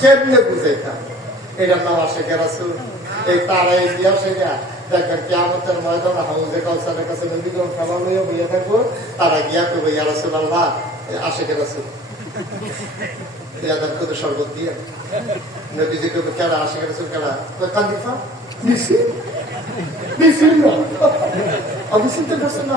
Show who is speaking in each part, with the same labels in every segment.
Speaker 1: কেমনে বুঝাইতাম এটার নাম আশেখ রাসুল। এই তারা ইতিহাসে গিয়া দেখবেন কেমতের ময়দান হাউজে কাছে নদীগণ খেলা লইয়া বইয়া তারা গিয়া করব ইয়া আল্লাহ আশেখ রাসুল। ইয়াদার করে শরবত দিয়ে। নবীজি কবে কেডা আশেখ রাসুল মিছিল না।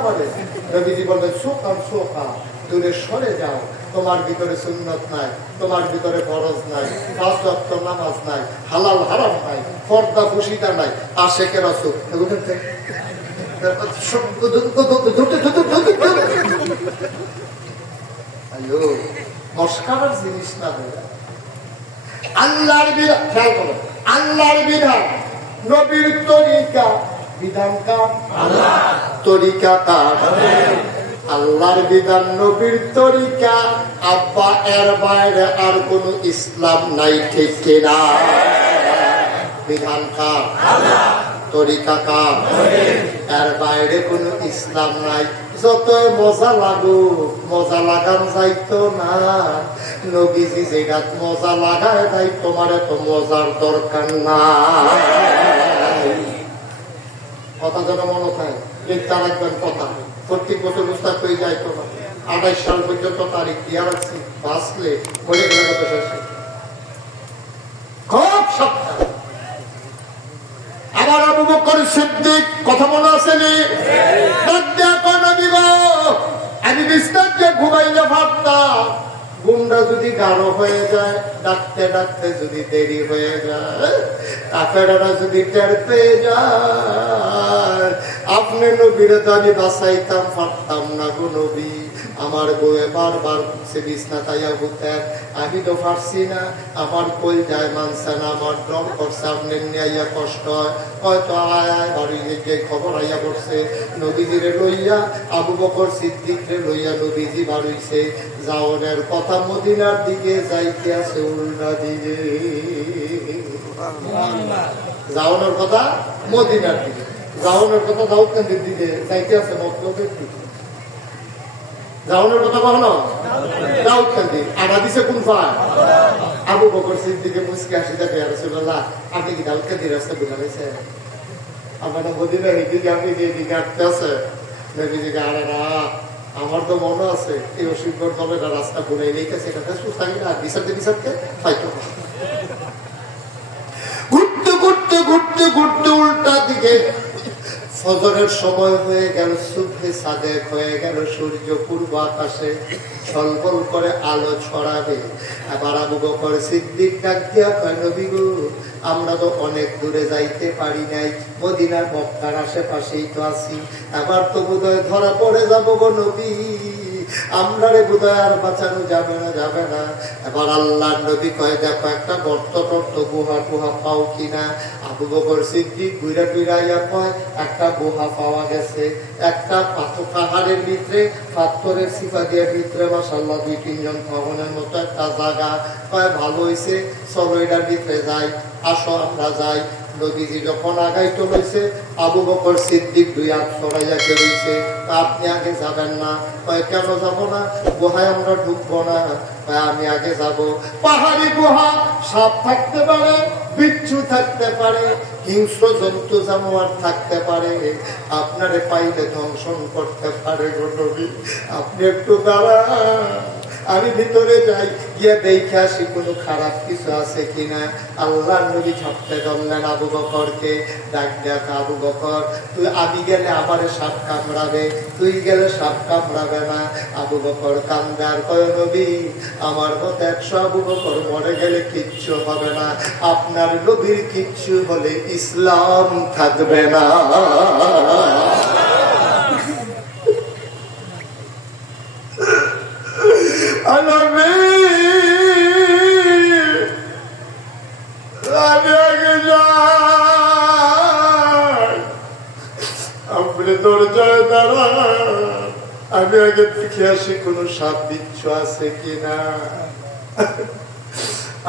Speaker 1: পারে রবিজি বলবেন সোকাম সোকা দূরে সরে যাও। তোমার ভিতরে সুন্নত নাই তোমার ভিতরে ফরজ নাই পাঁচ নামাজ নাই হালাল হারাম নাই পর্দা খুশিটা নাই আশেকের অসুখ এগুলো জিনিস না বলে আল্লাহর বিধান খেয়াল করো আল্লাহর বিধান নবীর তরিকা বিধান কার তরিকা কার আল্লাহর বিধান নবীর তরিকা, আব্বা এর বাইরে আর কোন ইসলাম নাই, ঠিক কিনা বিধান কার? তরিকা কার? এর বাইরে কোন ইসলাম নাই। যতই মজা লাগুক, মজা লাগান যাইতো না। নবীজি যেটা মজা লাগায় তাই তোমার এত মজার দরকার নাই। কথা যেন মনে থাকে রাখবেন কথা। প্রত্যেক বছর উস্তাদ হয়ে যায় তো আঠাইশ সাল পর্যন্ত দিয়া রাখছি, বাঁচলে গেলে খুব সপ্তাহ আবার আবু বকর সিদ্দিক, কথা মনে আসেনি আমি বিস্তার যে ঘুমাইলে ভাবতাম গুমটা যদি গাঢ় হয়ে যায়, ডাকতে ডাকতে যদি দেরি হয়ে যায় কাপেরা যদি টের পেয়ে যায়, আপনি নবীরে তো আমি বাসাইতাম, পারতাম না গো নবী। আমার বউয়ে বারবার সে বিছনা তাইয়া বুতেন আমি তো পারছি না। আমার কই যায় মানছে না, আমার ডর করছে, আপনি নিয়ে কষ্ট হয়। হয়তো আয় বাড়ি যে খবর আইয়া পড়ছে। নবীজিরে লইয়া, আবু বকর সিদ্দিক রে লইয়া নবীজি বাড়িছে। যাওনের কথা মদিনার দিকে যাইতে আছে উল্টা দিকে। যাওনের কথা মদিনার দিকে। যাওনের কথা দাউদকান্দির দিকে যাইতে আছে মতলবের দিকে। কথা দিছে কোন ফার আবু বকর সিদ্দিকে আসি দেখে আপনি কি দাউদকান্দি রাস্তা আমার আপনি যে আছে। নবীজিকে আরে না, আমার তো মনে আছে, এই অসুখর দলে রাস্তা ঘুরে নিতেছে সুস্থাকি না ফাইতো ঘুরতে ঘুরতে ঘুরতে ঘুরতে উল্টা দিকে ফজরের সময় হয়ে গেল সুখে সাদেক হয়ে গেল সূর্য পূর্ব আকাশে। ছলবল করে আলো ছড়াবে। আবার আবু বকর সিদ্দিক ডাক দিয়া কয়, নবী আমরা তো অনেক দূরে যাইতে পারি নাই। মদিনার মক্কার আশেপাশেই তো আছি। আবার তো বোধহয় ধরা পড়ে যাব গো নবী। আমরা রে বোধহয় আর বাঁচানো যাবে না যাবে না। এবার আল্লাহ নবী কয়, দেখো, একটা গর্ত টর্ত গুহা টুহা পাও কিনা আবু বকর সিদ্দিক ঘুরে ফিরাইয়া কয়, একটা গুহা পাওয়া গেছে। একটা পাথর পাহাড়ের ভিতরে, পাথরের সিফা দিয়ে ভিতরে মাসাল্লাহ দুই, তিনজন ভবনের মতো একটা জায়গা। কয়, ভালো হয়েছে চলো এটার ভিতরে যাই। আসো, আমরা যাই। নবীজি যখন আগাই চলেছে আবু বকর সিদ্দিক দুই হাত সরাইয়া রয়েছে আপনি আগে যাবেন না। কয়, কেন যাব না? গুহায় আমরা ঢুকবো না। আমি আগে যাব। পাহাড়ি গুহা সাপ থাকতে পারে, বিচ্ছু থাকতে পারে, হিংস্র জন্তু জানোয়ার থাকতে পারে। আপনারে পাইলে ধ্বংসন করতে পারে আপনি একটু দাঁড়ান। আমি ভিতরে যাই, গিয়ে দেখে আসি কোনো খারাপ কিছু আছে কিনা। আল্লাহ নবী ছাপতে ধরলেন আবু বকরকে, ডাক দেখ আবু বকর, তুই আমি গেলে আমারে সাপ কামড়াবে, তুই গেলে সাপ কামড়াবে না। আবু বকর কান্দে আর কয়, নবী, আমার মতো একশো আবু বকর মরে গেলে কিচ্ছু হবে না। আপনার নবীর কিচ্ছু হলে ইসলাম থাকবে না। দরজায় দাঁড়ান আমি আগে দেখে আসি, কোন সাপ বিচ্ছু আছে কিনা?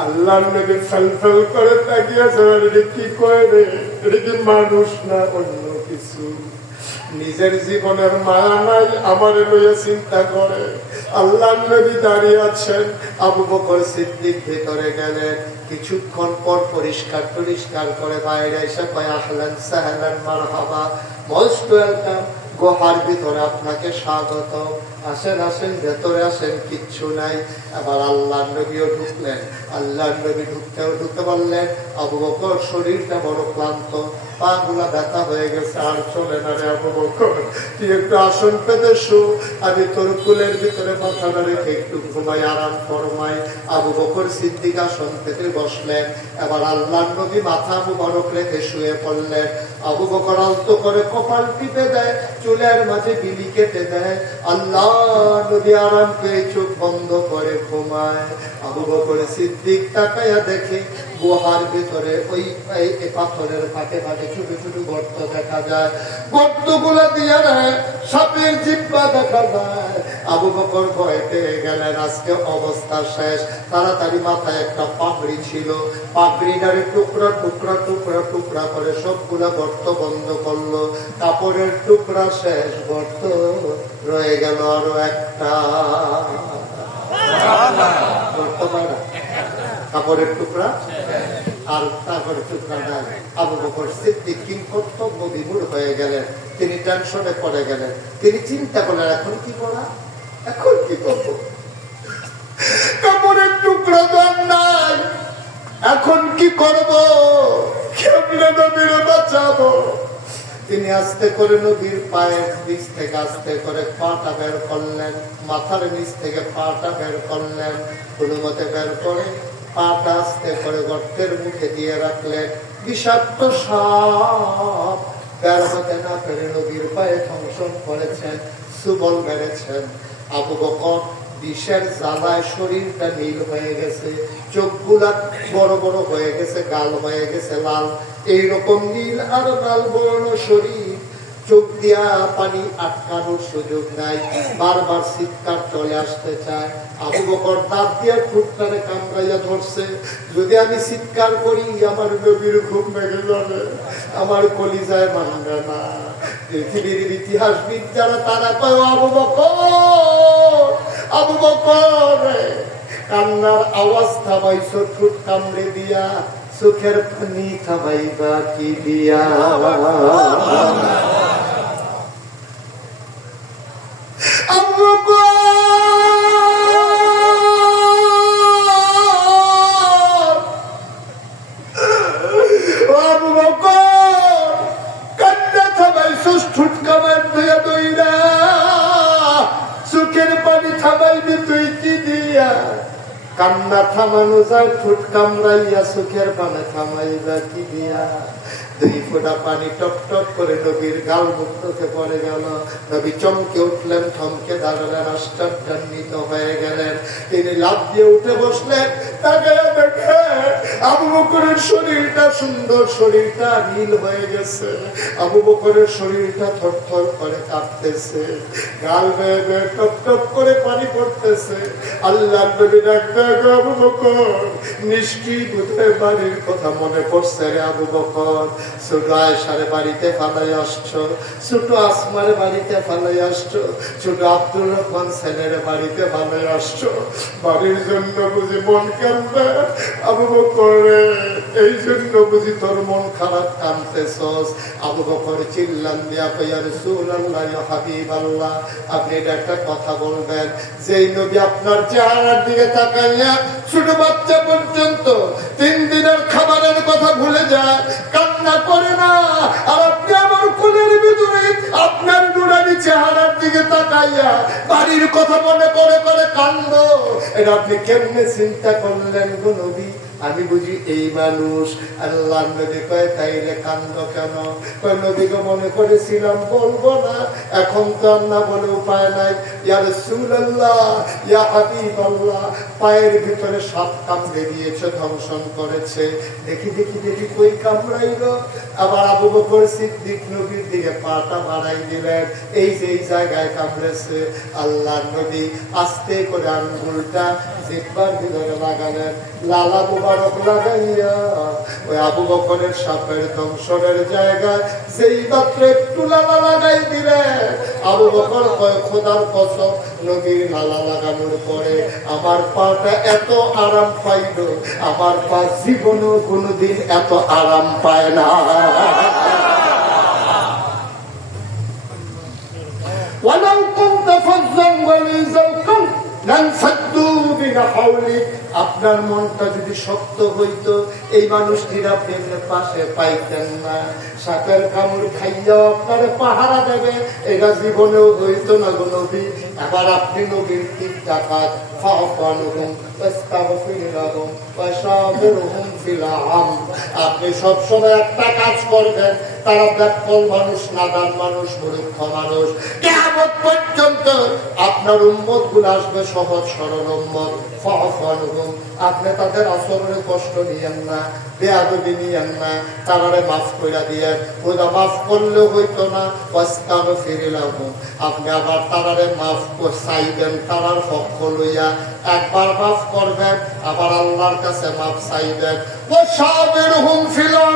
Speaker 1: আল্লাহ নবী করে তাকিয়েছে কি মানুষ না অন্য কিছু? নিজের জীবনের নাই আমার চিন্তা করে। আল্লাহ নবী দাঁড়িয়ে আছেন, আবু বকর সিদ্দিক ভেতরে গেলেন। কিছুক্ষণ পর পরিষ্কার পরিষ্কার করে বাইরে এসে কয় আহলান সাহলান, মারহাবা। মোস্ট ওয়েলকাম গুহার ভিতরে আপনাকে স্বাগত। আসেন আসেন, ভেতরে আসেন, কিচ্ছু নাই। আবার আল্লাহ নবীও ঢুকলেন। আল্লাহ নবী ঢুকতেও ঢুকতে পারলেন। আবু বকর শরীরটা বড় ক্লান্ত। পা গুলা ব্যথা হয়ে গেছে, আর চলে না রে তুই একটু আসন পেতে শু, আমি তোর কুলের ভিতরে একটু ঘুমাই, আরাম আবু বকর সিদ্দিক আসন পেতে বসলেন, এবার আল্লাহ নবী মাথা মুবারক রেখে শুয়ে পড়লেন। আবু বকর আলতো করে কপাল টিপে দেয়, চুলের মাঝে বিলি কেটে দেয়। আল্লাহ নবী আরাম পেয়ে চোখ বন্ধ করে ঘুমায়। আবু বকর সিদ্দিক তাকাইয়া দেখে গুহার ভিতরে ওই পাথরের ফাঁকে ফাঁকে ছোট ছোট গর্ত দেখা যায়। গর্তগুলা দিয়ে নেয় সাপের জিব্বা দেখা যায়। আবু বকর ভয় পেয়ে গেলেন আজকে অবস্থা শেষ। তাড়াতাড়ি মাথায় একটা পাগড়ি ছিল। পাগড়িটারে টুকরা টুকরা টুকরা টুকরা করে সবগুলা গর্ত বন্ধ করল। কাপড়ের টুকরা শেষ গর্ত রয়ে গেল আরও একটা। গর্ত? কাপড়ের টুকরা, আর তারপরে টুকরা নাই। আবু বকর কর্তব্য বিমূঢ় হয়ে গেলেন। তিনি টেনশনে পড়ে গেলেন। তিনি চিন্তা করলেন, এখন কি করা? এখন কি করব? কাপড়ের টুকরা নাই। এখন কি বাঁচাবো? তিনি আস্তে করে নদীর পায়ের নিচ থেকে আস্তে করে পাটা বের করলেন, মাথার নিচ থেকে পাটা বের করলেন, কোনো মতে বের করে করে গর্তের মুখে দিয়ে রাখলেন। বিষাক্ত সাপ বের হতে না পেরে নদীর পায়ে ধ্বংসন করেছেন, সুবল মেরেছেন। আবু বকর বিষের জ্বালায় শরীরটা নীল হয়ে গেছে, চোখগুলা বড় বড় হয়ে গেছে, গাল হয়ে গেছে লাল। এইরকম নীল আর লাল বর্ণ শরীর চোখ দিয়া পানি আটকানোর সুযোগ নাই। বারবার চিৎকার চলে আসতে চায়। আবু বকর দাঁত দিয়ে ঠুটটারে কামড়াইয়া ধরছে। যদি আমি চিৎকার করি, আমার নবীর ঘুম ভেঙে যাবে। আমার কলিজায় মানবে না। পৃথিবীর ইতিহাসবিদ যারা, তারা কয়, আবু বকর আবু বকর কান্নার আওয়াজ থামাইছো, ঠুট কামড়ে দিয়া সুখের পানি থামাইবা কি দিয়া? কান্না থামানো যায় ঠুট কামড়াইয়া সুখের পানে থামাইবা কি দিয়া? দুই ফোঁটা পানি টপ টপ করে নবীর গাল মুক্তকে পড়ে গেল। নবী চমকে উঠলেন, থমকে দাঁড়ালেন, আশ্চর্যান্বিত হয়ে গেলেন। তিনি লাভ দিয়ে উঠে বসলেন, তাকে আবু বকরের শরীরটা সুন্দর, শরীরটা নীল হয়ে গেছে। আবু বকরের শরীরটা থরথর করে কাঁপতেছে। গাল বেয়ে বেয়ে টপ টপ করে পানি পড়তেছে। আল্লাহ নবী ডাকতে আবু বকর নিষ্ঠি কথা মনে পড়ছে রে আবু বকর। বাড়ির জন্য বুঝি মন কান্দে আবু বকরে এই জন্য বুঝি তোর মন খারাপ কানতেছস আবু বকর চিল্লান দিয়া কইয়া ইয়া আপনি এটা একটা কথা বলবেন যেই নবী আপনার চেহারার দিকে তাকাইয়া ছোট বাচ্চা পর্যন্ত তিন দিনের খাবারের কথা ভুলে যায়। কান্না করে না। আর আপনি আমার কোলের ভিতরে আপনার নুরানি চেহারার দিকে তাকাইয়া বাড়ির কথা মনে করে করে কান্দ। এটা আপনি কেমনে চিন্তা করলেন গো নবী? আমি বুঝি এই মানুষ আল্লাহ নবী কয়, তাইলে কান্দ কেন? কয় নবীকে মনে করেছিলাম বলব না। এখন তো না বলে উপায় নাই। ইয়ার সুল্লাহ ইয়া হাবিব আল্লাহ পায়ের ভিতরে সাপ কামড়ে দিয়েছে ধ্বংসন করেছে। দেখি দেখি দেখি কই কামড়াইল। আবার আবু বকর সিদ্দিক নবীর দিকে পাটা বাড়াই দিলেন। এই যে, এই জায়গায় কামড়েছে আল্লাহ নবী। আস্তে করে আঙ্গুলটা জিব্বার ভিতরে লাগালেন। লালা মুবারক লাগাইয়া ওই আবু বকরের সাপের দংশনের জায়গায় যেই মাত্র একটু লালা লাগাই দিলেন আবু বকর কয় খোদার কসম নবীর লালা লাগানোর পরে আমার পাটা এত আরাম পাইল আমার পা জীবনেও কোনোদিন এত আরাম পায় না ولو كنت فظا غليظ القلب لانفضوا বিনা ফাউলি আপনার মনটা যদি শক্ত হইত, এই মানুষটির আপনি পাশে পাইতেন না। সাপের কামড় খাইয়া আপনার পাহারা দেবে, এটা জীবনেও হইত না গো নবী। আবার আপনি নবীর ঠিক টাকা আপনি সবসময় একটা কাজ করবেন তারা ব্যাকল মানুষ নাদান মানুষ, মূর্খ মানুষ। কেমন পর্যন্ত আপনার উম্মতগুলো আসবে সহজ, সরল উম্মত। আপনি তাদের আচরণে কষ্ট নিয়েন না, বেয়াদবি নিয়েন না, তারারে মাফ করে দিয়েন। ওটা মাফ করলে হইতো না ওয়াস্তান ফিরিলাম আপনি আবার তারারে মাফ চাইবেন তারার পক্ষ লইয়া। একবার মাফ করবেন, আবার আল্লাহর কাছে মাফ চাইবেন। ও সাবের হুম ফিলাম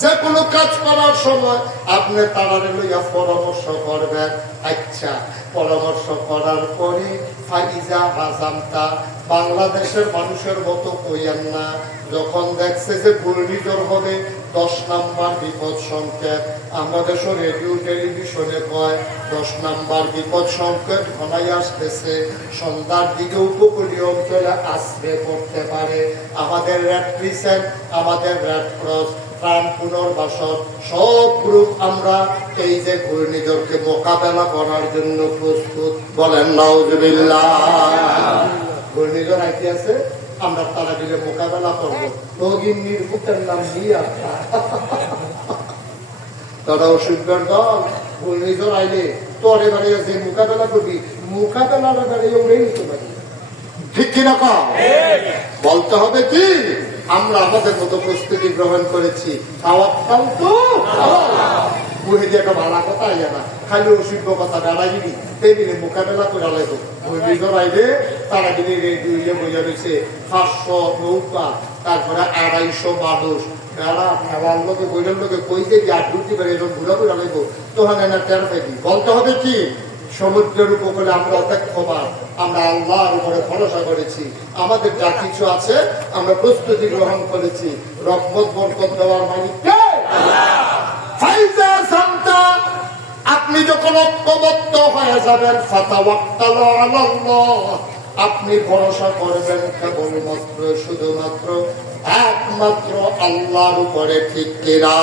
Speaker 1: যে কোনো কাজ করার সময় আপনি তারারে লইয়া পরামর্শ করবেন। আচ্ছা পরামর্শ করার পরে ফাইজা হাজামতা বাংলাদেশের মানুষের মতো কইয়েন না। যখন দেখছে যে ঘূর্ণিঝড় হবে, দশ নাম্বার বিপদ সংকেত। আমাদের রেডিও, টেলিভিশনে কয়, দশ নাম্বার বিপদ সংকেত ঘনাই আসতেছে। সন্ধ্যার দিকে উপকূলীয় অঞ্চলে আসবে করতে পারে। আমাদের রেড ক্রিসেন্ট, আমাদের রেড ক্রস প্রাণ পুনর্বাসন সব গ্রুপ আমরা এই যে ঘূর্ণিঝড়কে মোকাবেলা করার জন্য প্রস্তুত। বলেন নাউজুবিল্লাহ। ঘূর্ণিঝড় আইতে আছে আমরা তারা দিলে মোকাবেলা করব। ভগিনীর পুতের নাম নিয়ে তারা অসুবিধার দল ঘূর্ণিঝড় আইলে তোরে বাড়িয়ে যে মোকাবেলা করবি মোকাবেলার বাড়িয়ে উড়ে নিতে পারি ঠিক কিনা বলতে হবে কি আমরা আমাদের মতো প্রস্তুতি গ্রহণ করেছি। তাওয়াক্কাল তো? বুঝে দিয়ে একটা ভালো কথা আইয়া না, খালি অসুখ কথা বেড়াইবি টেবিলে মোকাবেলা করে লাগবো ঘূর্ণিঝড় আইলে তারা নৌকা, তারপরে আড়াইশো টের পাইবি। বলতে হবে কি? সমুদ্রের উপকূলে আমরা অপেক্ষমান আমরা আল্লাহর উপরে ভরসা করেছি আমাদের যা কিছু আছে আমরা প্রস্তুতি গ্রহণ করেছি। রহমত বরকত দেওয়ার মালিক কে? ফাইজা সামতা, আপনি যখন ঐক্যবদ্ধ হয়ে যাবেন আপনি ভরসা করবেন কেবলমাত্র শুধুমাত্র একমাত্র আল্লাহর উপরে ঠিক কিনা?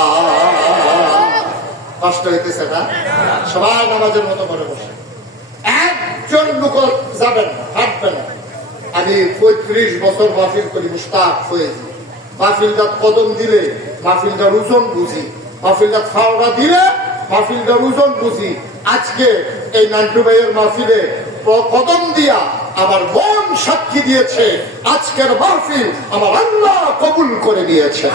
Speaker 1: কষ্ট হইতেছে না? সবাই নামাজের মতো করে বসে একজন লোক যাবেন না হাঁটবে না আমি পঁয়ত্রিশ বছর মাহফিল করি মুস্তাক হয়েছি মাহফিলটা কদম দিলে মাহফিলটার ওজন বুঝি। মাহফিলটা ছাওড়া দিলে মাহফিলটার ওজন বুঝি। আজকে এই নান্টু ভাইয়ের মাহফিলে কদম দিয়া আমার মন সাক্ষী দিয়েছে, আজকের মাহফিল আমার আল্লাহ কবুল করে দিয়েছে